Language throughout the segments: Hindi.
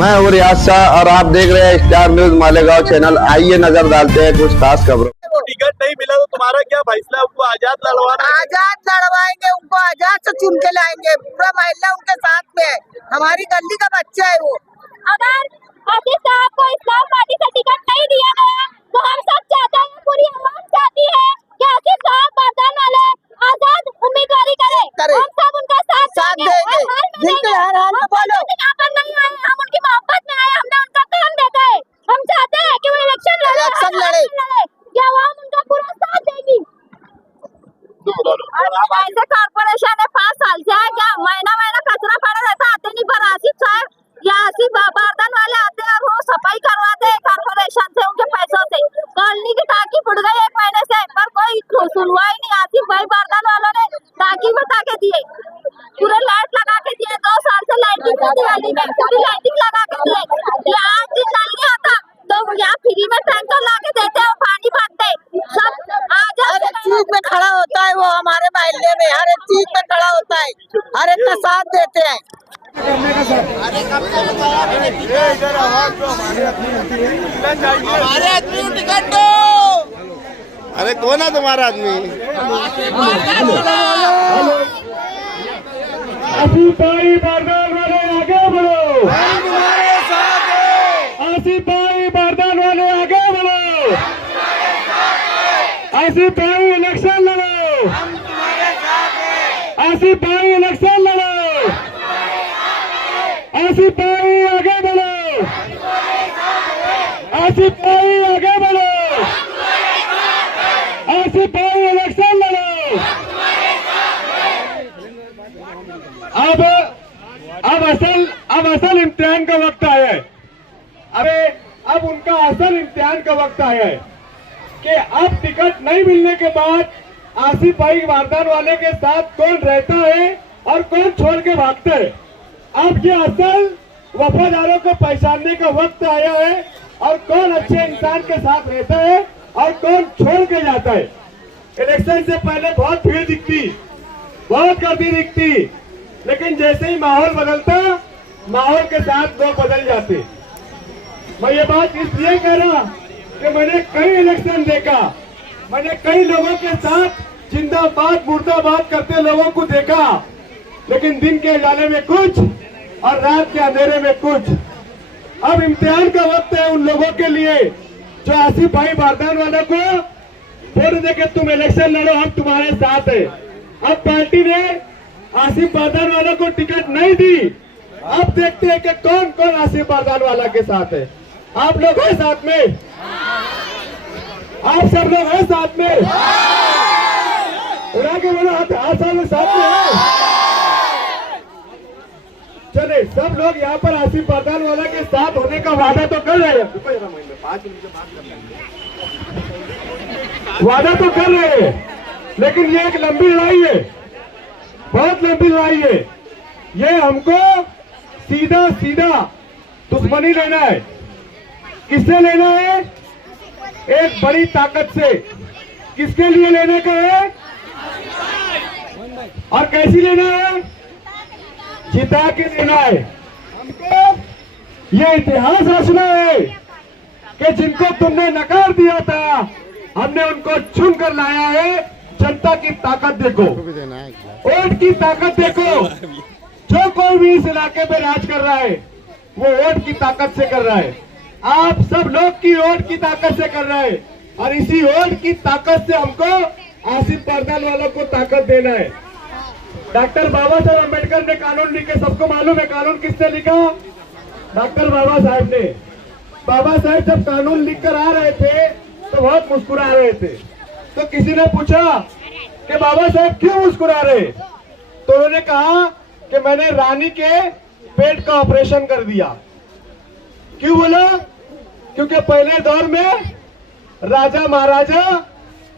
मैं हूँ रियाज शाह और आप देख रहे हैं स्टार न्यूज मालेगांव चैनल। आइए नजर डालते हैं कुछ खास खबरों। टिकट नहीं मिला तो तुम्हारा क्या फैसला? उनको आजाद लड़वाना? आजाद लड़वाएंगे, उनको आजाद से चुन के लाएंगे। पूरा महिला उनके साथ में है, हमारी गली का बच्चा है वो। अगर आसिफ साहब को इस्लाम पार्टी से टिकट नहीं दिया गया तो हम सब चाहते हैं, पूरी आवाम चाहती है कि आसिफ साहब बारदान वाले आजाद उम्मीदवारी करें। हम सब उनका साथ देंगे, हर हाल में बोलो। यहाँ पर नहीं आए, हम उनकी मोहब्बत में आए, हमने उनका काम देखा है। हम चाहते हैं कि वो इलेक्शन लड़े, कि आवाम उनका पूरा साथ देगी। ऐसे कॉर्पोरेशन है 5 साल से है क्या? महीना महीना कचरा पड़ा रहता, आते नहीं। पर आसिफ साहब या आसिफ बारदान वाले आते हैं और वो सफाई करवाते हैं कॉर्पोरेशन से, उनके पैसों से। कॉलोनी की टाकी फुट गई 1 महीने से, पर कोई सुनवाई नहीं। आसिफ भाई बारदान वालों ने टाकी बता के दिए, पूरे लाइट लगा के दिए। 2 साल से लाइटिंग नहीं दिवाली में, पूरी लाइटिंग लगा के दिए। ये 8 दिन नहीं आता तो यहाँ फ्री में टैंकर ला के देते हैं, पानी भरते सब। आज हर एक चीज में खड़ा होता है वो, हमारे मोहल्ले में हर एक चीज में खड़ा होता है, हर एक का साथ देते हैं। हमारे आदमी को टिकट दो। अरे कौन है तुम्हारा आदमी? आसिफ भाई बारदान वाले आगे बढ़ो, आसिफ भाई बारदान वाले आगे बढ़ो, आसिफ भाई इलेक्शन लड़ो, आसिफ भाई इलेक्शन लड़ो, आसिफ भाई आगे बढ़ो, आसिफ भाई आगे बढ़ो, आसिफ भाई इलेक्शन लड़ो। अब असल इम्तिहान का वक्त आया है। अरे अब उनका असल इम्तिहान का वक्त आया है कि अब टिकट नहीं मिलने के बाद आसिफ भाई बारदान वाले के साथ कौन रहता है और कौन छोड़ के भागता है। अब ये असल वफादारों को पहचानने का वक्त आया है, और कौन अच्छे इंसान के साथ रहता है और कौन छोड़ के जाता है। इलेक्शन से पहले बहुत भीड़ दिखती, बहुत गर्दी दिखती, लेकिन जैसे ही माहौल बदलता, माहौल के साथ लोग बदल जाते। मैं ये बात इसलिए कह रहा कि मैंने कई इलेक्शन देखा, मैंने कई लोगों के साथ जिंदाबाद मुर्दाबाद करते लोगों को देखा, लेकिन दिन के उजाले में कुछ और रात के अंधेरे में कुछ। अब इम्तिहान का वक्त है उन लोगों के लिए जो आसिफ भाई बारदान वालों को बोल दे कि तुम इलेक्शन लड़ो, हम तुम्हारे साथ है। अब पार्टी ने आसिफ बारदान वालों को टिकट नहीं दी। अब देखते हैं कि कौन कौन आसिफ बारदान वाला के साथ है। आप लोग हैं साथ में? आप सब लोग हैं साथ में? उड़ा के बोलो हाथ साथ में है। चले सब लोग यहाँ पर आसिफ बारदान वाला के साथ होने का वादा तो कर रहे हैं। 5 मिनट बात कर लेंगे। वादा तो कर रहे हैं, लेकिन ये एक लंबी लड़ाई है, बहुत लंबी लड़ाई है। ये हमको सीधा सीधा दुश्मनी लेना है। किससे लेना है? एक बड़ी ताकत से। किसके लिए लेने का है और कैसी लेना है? जिता के लेना है। हमको ये इतिहास रचना है कि जिनको तुमने नकार दिया था, हमने उनको चुन कर लाया है। जनता की ताकत देखो, वोट की ताकत देखो। जो कोई भी इस इलाके में राज कर रहा है वो वोट की ताकत से कर रहा है। आप सब लोग की वोट की ताकत से कर रहा है, और इसी वोट की ताकत से हमको आसिफ बारदान वालों को ताकत देना है। डॉक्टर बाबा साहब अम्बेडकर ने कानून लिखे, सबको मालूम है कानून किसने लिखा? डॉक्टर बाबा साहब ने। बाबा साहब जब कानून लिख कर आ रहे थे तो बहुत मुस्कुरा रहे थे। तो किसी ने पूछा कि बाबा साहब क्यों मुस्कुरा रहे? तो उन्होंने कहा कि मैंने रानी के पेट का ऑपरेशन कर दिया। क्यों बोला? क्योंकि पहले दौर में राजा महाराजा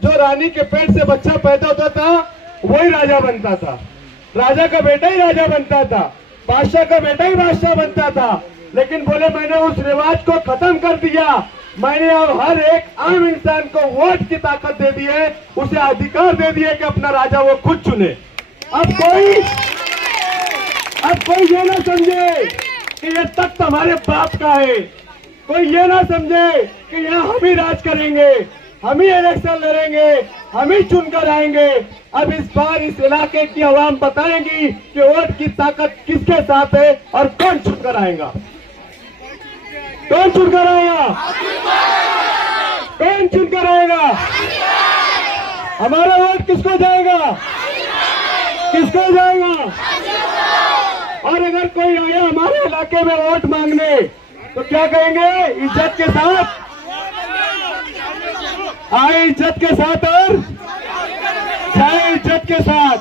जो रानी के पेट से बच्चा पैदा होता था वही राजा बनता था, राजा का बेटा ही राजा बनता था, बादशाह का बेटा ही बादशाह बनता था। लेकिन बोले मैंने उस रिवाज को खत्म कर दिया, मैंने अब हर एक आम इंसान को वोट की ताकत दे दी है, उसे अधिकार दे दिया कि अपना राजा वो खुद चुने। अब कोई ये ना समझे कि ये तख्त हमारे बाप का है। कोई ये ना समझे कि यहाँ हम ही राज करेंगे, हम ही इलेक्शन लड़ेंगे, हम ही चुनकर आएंगे। अब इस बार इस इलाके की आवाम बताएंगी कि वोट की ताकत किसके साथ है और कौन चुनकर आएगा। कौन चुनकर आएगा? कौन चुनकर आएगा? हमारा वोट किसको जाएगा? किसको जाएगा? और अगर कोई आया हमारे इलाके में वोट मांगने तो क्या कहेंगे? इज्जत के साथ आए, इज्जत के साथ और जाए इज्जत के साथ।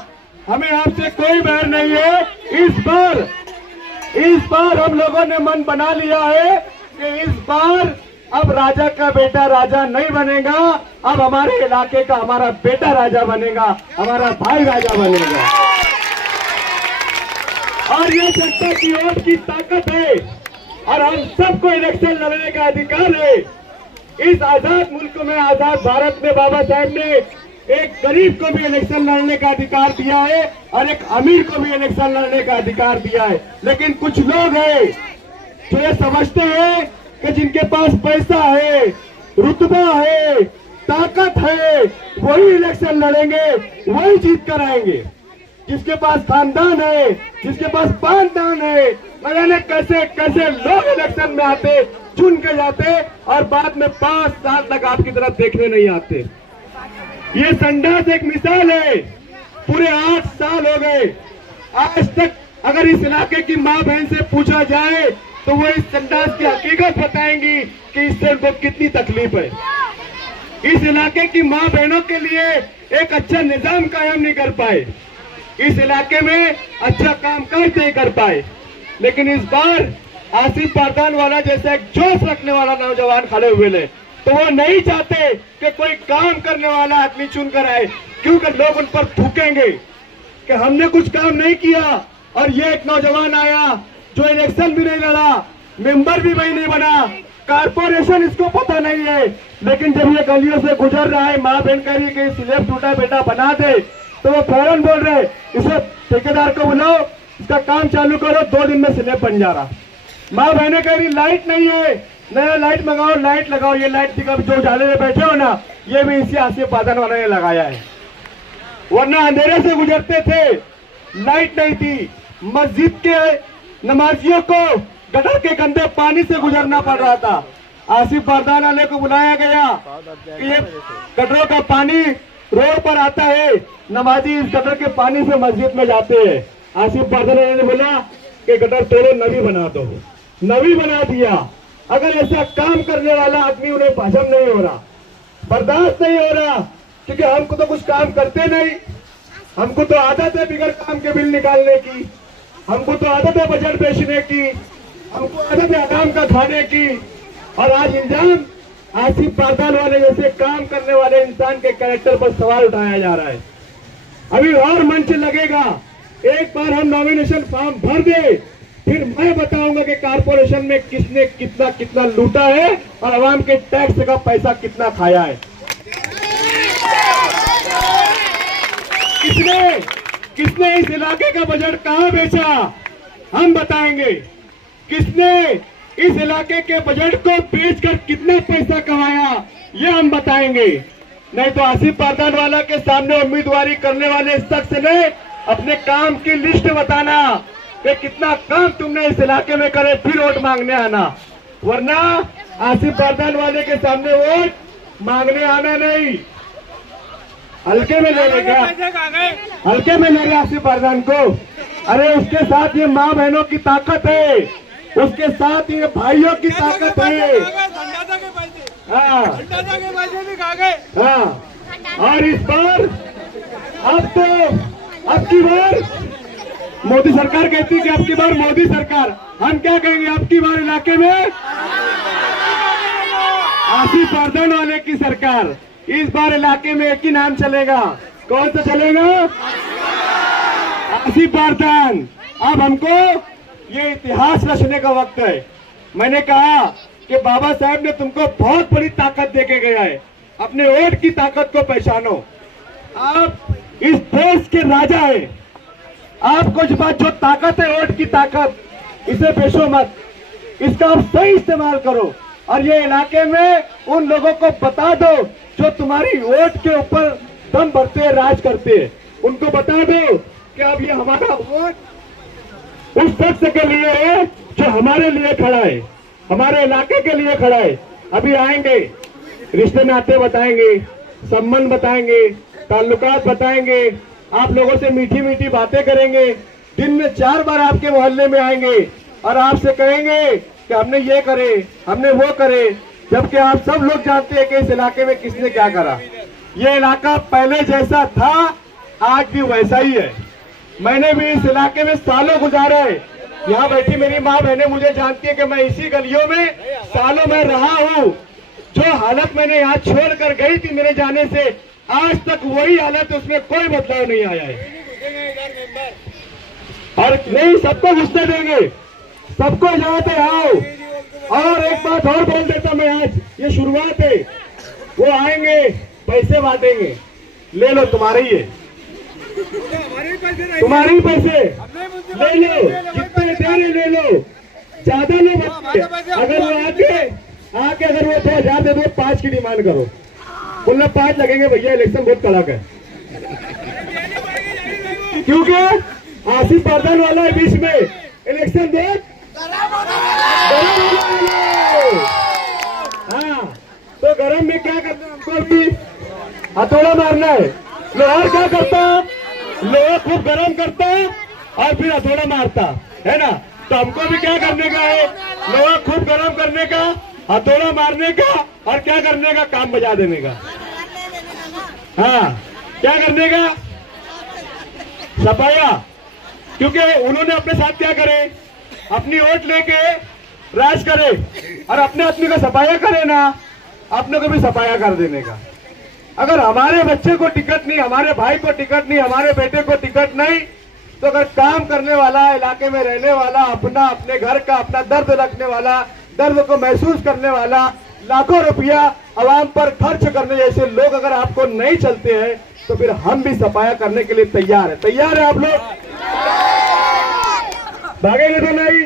हमें आपसे कोई बैर नहीं है। इस बार हम लोगों ने मन बना लिया है कि इस बार अब राजा का बेटा राजा नहीं बनेगा, अब हमारे इलाके का हमारा बेटा राजा बनेगा, हमारा भाई राजा बनेगा। और ये जनता की वोट की ताकत है और हम सबको इलेक्शन लड़ने का अधिकार है। इस आजाद मुल्क में, आजाद भारत में बाबा साहब ने एक गरीब को भी इलेक्शन लड़ने का अधिकार दिया है और एक अमीर को भी इलेक्शन लड़ने का अधिकार दिया है। लेकिन कुछ लोग हैं जो ये समझते हैं कि जिनके पास पैसा है, रुतबा है, ताकत है, वही इलेक्शन लड़ेंगे, वही जीत कर आएंगे। जिसके पास खानदान है, जिसके पास पानदान है, न जाने कैसे कैसे लोग इलेक्शन में आते, चुन के जाते और बाद में 5 साल तक आपकी तरफ देखने नहीं आते। ये संडास एक मिसाल है। पूरे 8 साल हो गए, आज तक अगर इस इलाके की माँ बहन से पूछा जाए तो वो इस संडास की हकीकत बताएंगी कि इससे उनको कितनी तकलीफ है। इस इलाके की माँ बहनों के लिए एक अच्छा निजाम कायम नहीं कर पाए, इस इलाके में अच्छा कामकाज नहीं कर पाए। लेकिन इस बार आसिफ पारदान वाला जैसा एक जोश रखने वाला नौजवान खड़े हुए हैं, तो वो नहीं चाहते कि कोई काम करने वाला आदमी चुनकर आए, क्योंकि लोग उन पर थूकेंगे कि हमने कुछ काम नहीं किया। और ये एक नौजवान आया जो इलेक्शन भी नहीं लड़ा, मेंबर भी वही नहीं बना, कारपोरेशन इसको पता नहीं है, लेकिन जब ये गलियों से गुजर रहा है, माँ बहन कह रही है कि स्लेब टूटा बेटा बना दे, तो वो फौरन बोल रहे इसे ठेकेदार को बुलाओ, इसका काम चालू करो, 2 दिन में स्लेब बन जा रहा। माँ बहने कह रही लाइट नहीं है, नया लाइट मंगाओ, लाइट लगाओ। ये लाइट थी जो उजाले में बैठे हो ना, ये भी इसी आसिफ पारदान वाले ने लगाया है, वरना अंधेरे से गुजरते थे, लाइट नहीं थी। मस्जिद के नमाजियों को गटर के गंदे पानी से गुजरना पड़ रहा था। आसिफ पारदान वाले को बुलाया गया कि ये गटरों का पानी रोड पर आता है, नमाजी इस गटर के पानी से मस्जिद में जाते हैं। आसिफ पारदान वाले ने बोला कि गटर तोड़ो, नवी बना दो, नवी बना दिया। अगर ऐसा काम करने वाला आदमी उन्हें हजम नहीं हो रहा, बर्दाश्त नहीं हो रहा, क्योंकि हमको तो कुछ काम करते नहीं, हमको तो आदत है बिगड़ काम के बिल निकालने की, हमको तो आदत है बजट बेचने की, हमको आदत है आराम का खाने की। और आज इल्जाम आसिफ पारदान वाले जैसे काम करने वाले इंसान के कैरेक्टर पर सवाल उठाया जा रहा है। अभी और मंच लगेगा, एक बार हम नॉमिनेशन फॉर्म भर दे, फिर मैं बताऊंगा कि कारपोरेशन में किसने कितना कितना लूटा है और आवाम के टैक्स का पैसा कितना खाया है। किसने इस इलाके का बजट कहां बेचा, हम बताएंगे। किसने इस इलाके के बजट को बेचकर कितना पैसा कमाया, ये हम बताएंगे। नहीं तो आसिफ पारदान वाला के सामने उम्मीदवारी करने वाले शख्स ने अपने काम की लिस्ट बताना कि कितना काम तुमने इस इलाके में करे, फिर वोट मांगने आना। वरना आसिफ पारदान वाले के सामने वोट मांगने आना नहीं, हल्के में ले लेगा, हल्के में ले रहे आसिफ पारदान को। अरे उसके साथ ये माँ बहनों की ताकत है, उसके साथ ये भाइयों की ताकत है। हाँ, और इस बार अब की बार मोदी सरकार कहती है कि अब की बार मोदी सरकार, हम क्या कहेंगे, अब की बार इलाके में आसिफ पारदान वाले की सरकार। इस बार इलाके में एक ही नाम चलेगा, कौन सा चलेगा? आसिफ पारदान। अब हमको ये इतिहास रचने का वक्त है। मैंने कहा कि बाबा साहब ने तुमको बहुत बड़ी ताकत देके गया है, अपने वोट की ताकत को पहचानो। आप इस देश के राजा है, आपको जो ताकत है वोट की ताकत, इसे बेचो मत, इसका आप सही इस्तेमाल करो। और ये इलाके में उन लोगों को बता दो जो तुम्हारी वोट के ऊपर दम भरते हैं, राज करते हैं, उनको बता दो कि अब ये हमारा वोट उस शख्स के लिए है जो हमारे लिए खड़ा है, हमारे इलाके के लिए खड़ा है। अभी आएंगे, रिश्ते नाते बताएंगे, संबंध बताएंगे, ताल्लुकात बताएंगे, आप लोगों से मीठी मीठी बातें करेंगे। दिन में 4 बार आपके मोहल्ले में आएंगे और आपसे कहेंगे कि हमने ये करे, हमने वो करे, जबकि आप सब लोग जानते हैं कि इस इलाके में किसने क्या करा। ये इलाका पहले जैसा था, आज भी वैसा ही है। मैंने भी इस इलाके में सालों गुजारे हैं। यहाँ बैठी मेरी माँ बहनें मुझे जानती है कि मैं इसी गलियों में सालों में रहा हूँ। जो हालत मैंने यहाँ छोड़कर गई थी मेरे जाने से, आज तक वही हालत, उसमें कोई बदलाव नहीं आया है। और नहीं, सबको घुसने देंगे, सबको इजाजत है, आओ। और एक बात और बोल देता मैं, आज ये शुरुआत है, वो आएंगे, पैसे बांटेंगे, ले लो, तुम्हारे ही है, तुम्हारे ही पैसे ले लो, जितने दे रहे ले लो, ज्यादा लो मत। अगर वो आके अगर वो 2000 दे दो, 5 की डिमांड करो, बोलना 5 लगेंगे भैया, इलेक्शन बहुत कड़क है। क्योंकि आसिफ बारदान वाला है बीच में, इलेक्शन बहुत हाँ, तो गरम में क्या करना, हथौड़ा मारना है। लोहार क्या करता, लोहा खूब गरम करता और फिर हथौड़ा मारता है ना। तो हमको भी क्या करने का है, लोहा खूब गरम करने का, हथौड़ा मारने का, और क्या करने का, काम बजा देने का। हाँ, क्या करने का, सफाया। क्योंकि उन्होंने अपने साथ क्या करे, अपनी वोट लेके राज करे, और अपने आदमी का सफाया करे ना, अपने को भी सफाया कर देने का। अगर हमारे बच्चे को टिकट नहीं, हमारे भाई को टिकट नहीं, हमारे बेटे को टिकट नहीं, तो अगर काम करने वाला, इलाके में रहने वाला, अपना अपने घर का अपना दर्द रखने वाला, दर्द को महसूस करने वाला, लाखों रुपया आवाम पर खर्च करने जैसे लोग अगर आपको नहीं चलते हैं, तो फिर हम भी सफाया करने के लिए तैयार है। तैयार है आप लोग? भागेंगे तो नहीं,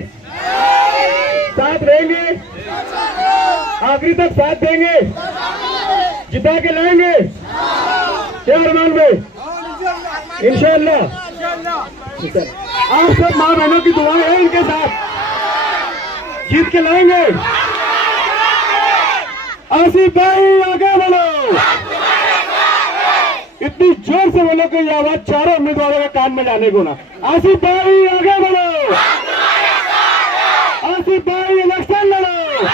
साथ रहेंगे, आखिरी तक साथ देंगे, जिता के लाएंगे, क्या अरमान भाई? इंशाअल्लाह। आप सब माँ बहनों की दुआएं हैं इनके साथ, जीत के लाएंगे। आसिफ भाई आगे बढ़ो, इतनी जोर से बोलो कि ये आवाज चारों उम्मीदवारों के कान में जाने को ना। आसिफ भाई आगे बढ़ो, आसिफ भाई इलेक्शन लड़ो,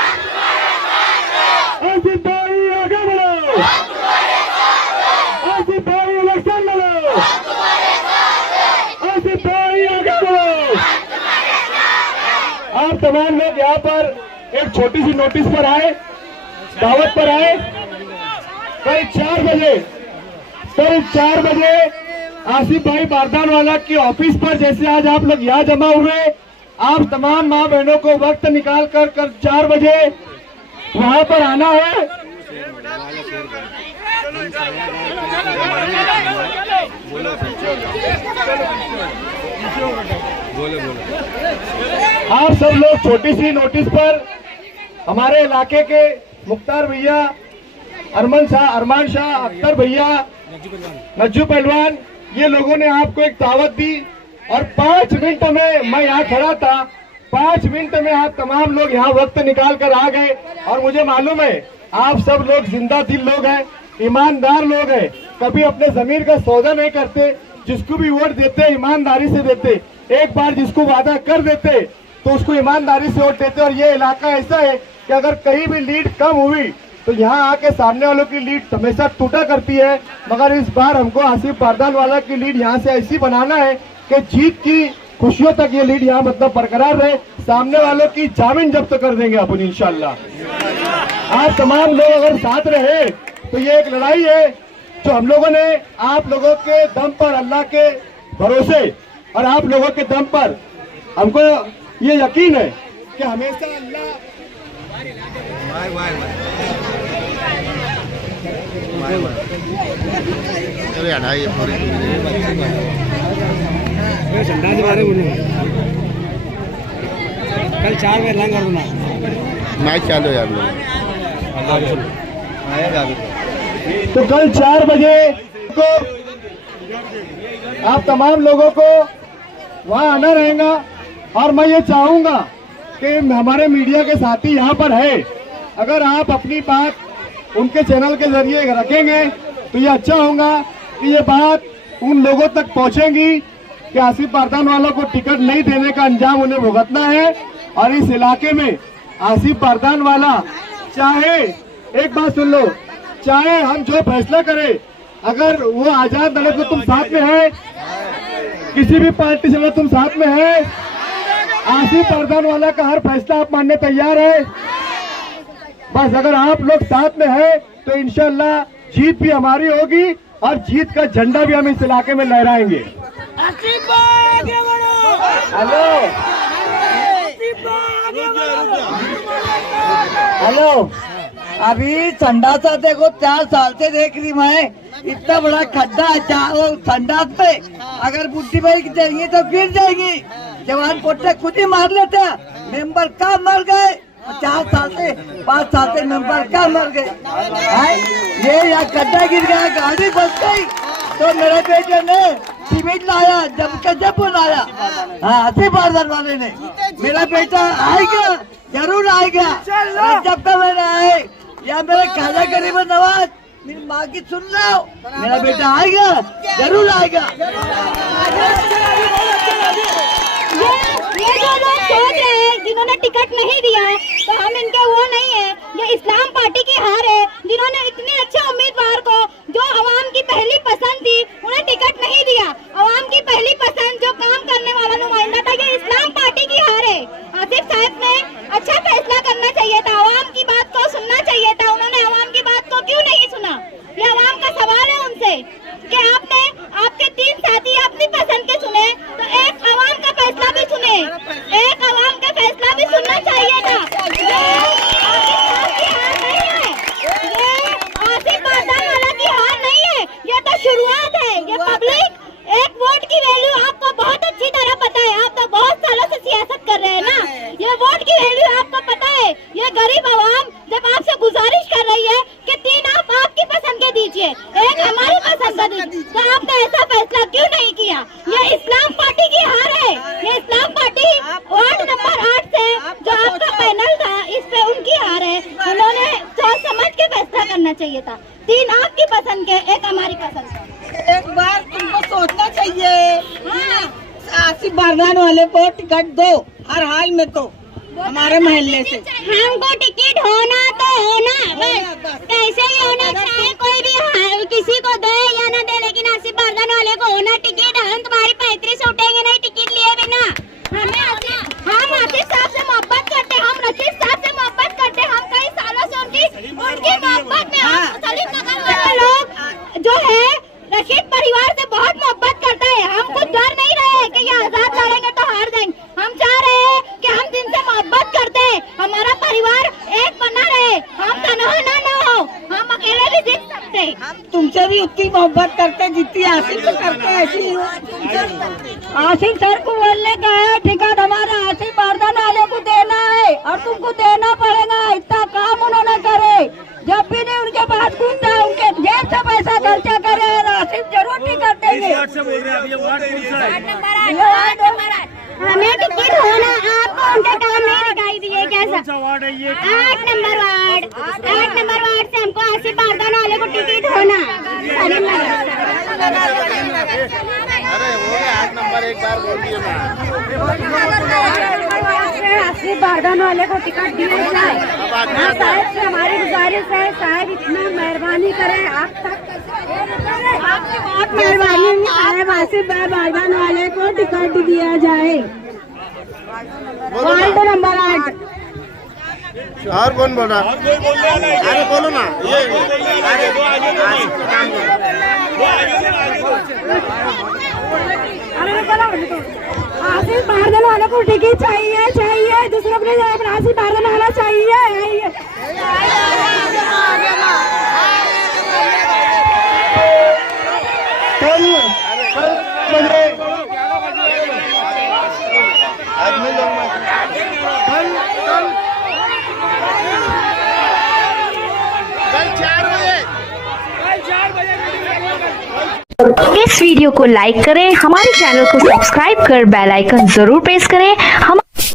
आसिफ भाई आगे बढ़ो, आसिफ भाई इलेक्शन लड़ो, आसिफ भाई आगे बढ़ो। आप तमाम लोग यहाँ पर एक छोटी सी नोटिस पर आए, दावत पर आए। करीब 4 बजे आसिफ भाई बारदान वाला की ऑफिस पर जैसे आज आप लोग यहाँ जमा हुए, आप तमाम माँ बहनों को वक्त निकाल कर 4 बजे वहां पर आना है। आप सब लोग छोटी सी नोटिस पर हमारे इलाके के मुख्तार भैया, अरमान शाह, अख्तर भैया, नज्जू पहलवान, ये लोगों ने आपको एक दावत दी और 5 मिनट में मैं यहाँ खड़ा था। 5 मिनट में आप तमाम लोग यहाँ वक्त निकाल कर आ गए। और मुझे मालूम है आप सब लोग जिंदा दिल लोग हैं, ईमानदार लोग हैं, कभी अपने जमीर का सौदा नहीं करते। जिसको भी वोट देते ईमानदारी से देते, एक बार जिसको वादा कर देते तो उसको ईमानदारी से वोट देते। और ये इलाका ऐसा है कि अगर कहीं भी लीड कम हुई तो यहाँ आके सामने वालों की लीड हमेशा टूटा करती है। मगर इस बार हमको आसिफ बारदान वाला की लीड यहाँ से ऐसी बनाना है कि जीत की खुशियों तक ये लीड यहाँ मतलब बरकरार रहे। सामने वालों की जामीन जब्त कर देंगे अपन इंशाल्लाह। आप तमाम लोग अगर साथ रहे तो ये एक लड़ाई है जो हम लोगों ने आप लोगों के दम पर, अल्लाह के भरोसे और आप लोगों के दम पर, हमको ये यकीन है कि हमेशा अल्लाह कल 4 बजे ऐलान कर दूंगा। मैच चालू है यार तो कल 4 बजे को आप तमाम लोगों को वहां आना रहेगा। और मैं ये चाहूंगा कि हमारे मीडिया के साथी यहाँ पर है, अगर आप अपनी बात उनके चैनल के जरिए रखेंगे तो ये अच्छा होगा कि ये बात उन लोगों तक पहुंचेगी कि आसिफ बारदान वालों को टिकट नहीं देने का अंजाम उन्हें भुगतना है। और इस इलाके में आसिफ बारदान वाला चाहे, एक बात सुन लो, चाहे हम जो फैसला करें, अगर वो आजाद दल में तुम साथ में है, किसी भी पार्टी से तुम साथ में है, आसिफ बारदान वाला का हर फैसला आप मानने तैयार है। बस अगर आप लोग साथ में है तो इंशाल्लाह जीत भी हमारी होगी और जीत का झंडा भी हम इस इलाके में लहराएंगे। हेलो हेलो, अभी संडासा देखो, 4 साल से देख रही मैं, इतना बड़ा खड्डा है संडास पे। अगर बुद्धि भाई जाएंगी तो गिर जाएगी। जवान पोटे खुद ही मार लेते हैं, मेंबर का मर गए। 4 साल से 5 साल से मेंबर का मर गए। ये यहाँ खड्डा गिर गया, गाड़ी बच गई तो मेरे बेटे ने सीमेंट लाया, जब लाया, हाँ आसिफ बारदान वाले ने। मेरा बेटा आएगा, जरूर आएगा। जब तक मैंने आए या मेरे खाजा गरीब नवाज मेरी माँ की सुन रहा हो, मेरा बेटा आएगा, जरूर आएगा। ये जो लोग सोच रहे हैं जिन्होंने टिकट नहीं दिया तो हम इनके वो नहीं है, ये इस्लाम पार्टी की हार है। जिन्होंने इतने अच्छे उम्मीदवार को जो अवाम की पहली पसंद थी उन्हें टिकट नहीं दिया। अवाम की पहली पसंद जो काम करने वाला नुमाइंदा था, ये इस्लाम पार्टी की हार है। आसिफ साहब ने अच्छा फैसला करना चाहिए था, अवाम की बात को सुनना चाहिए था। उन्होंने अवाम की बात को क्यों नहीं सुना? ये अवाम का सवाल है उनसे कि आपने आपके 3 साथी अपनी पसंद के सुने तो एक अवाम का फैसला भी सुने, एक अवाम का फैसला भी सुनना चाहिए था। आसिफ बारदान वाला की हार नहीं है, ये तो शुरुआत है। ये पब्लिक एक वोट की वैल्यू आपको बहुत अच्छी तरह पता है, आप तो बहुत सालों से सियासत कर रहे हैं ना, ये वोट की वैल्यू आपको पता है। ये गरीब आवाम जब आपसे गुजारिश कर रही है कि 3 आप आपकी पसंद के दीजिए, एक हमारी पसंद का दीजिए, तो आपने ऐसा फैसला क्यों नहीं किया? ये इस्लाम पार्टी की हार है। ये इस्लाम पार्टी वार्ड नंबर 8 से जो आपका पैनल था, इस पे उनकी हार है। उन्होंने सोच समझ के फैसला करना चाहिए था। 3 आपकी पसंद के, एक हमारी पसंद का। एक बार तुमको सोचना चाहिए। आसिफ बारदान वाले को टिकट दो हर हाल में, तो हमारे मोहल्ले से हमको टिकट होना तो होना, कैसे ही होना, चाहे कोई भी किसी को दे या ना दे, लेकिन आसिफ बारदान वाले को होना टिकट। हम तुम्हारी पैतरी से उठेंगे नहीं टिकट लिए बिना। हम आसिफ साहब से मोहब्बत करते, हम रशीद साहब से मोहब्बत करते, हम कई सालों से उनकी मोहब्बत में। सलीम नगर वाले लोग जो है रशीद परिवार से बहुत मोहब्बत करता है। हम कुछ डर नहीं रहे कि ये आजाद लड़ेंगे तो हार जाएंगे। हम चाह रहे हैं कि हम जिनसे मोहब्बत करते हैं हमारा परिवार एक बना रहे, हम तनहा ना हो, हम अकेले भी जीत सकते हैं। हम तुमसे भी उतनी मोहब्बत करते जितनी आसिफ से करते हैं, ऐसी आसिफ सर को बोलने का है टिकट हमारा आसिफ बारदान वाले को देना है और तुमको देना पड़ेगा। इतना काम उन्होंने करे, जब भी नहीं उनके पास कुछ था उनके जेब से पैसा खर्चा करे और आसिफ जरूर टिकट देंगे। हमें टिकट होना, आपको उनके काम नहीं दिखाई दिए कैसा? 8 नंबर वार्ड से हमको आसिफ बारदान वाले को टिकट होना। आसिफ बारदान वाले को टिकट दिया जाए। साहब से हमारी गुजारिश है, साहब इतना मेहरबानी करें, आप तक आपकी बहुत मेहरबानी साहब, आसिफ बारदान वाले को टिकट दिया जाए। Ward number 8। और कौन बोल रहा? अरे बोलो ना। आसिफ बारदान वाले को टिकट चाहिए, दूसरों को नहीं, आसिफ बारदान वाला चाहिए। कल इस वीडियो को लाइक करें, हमारे चैनल को सब्सक्राइब कर बेल आइकन जरूर प्रेस करें। हम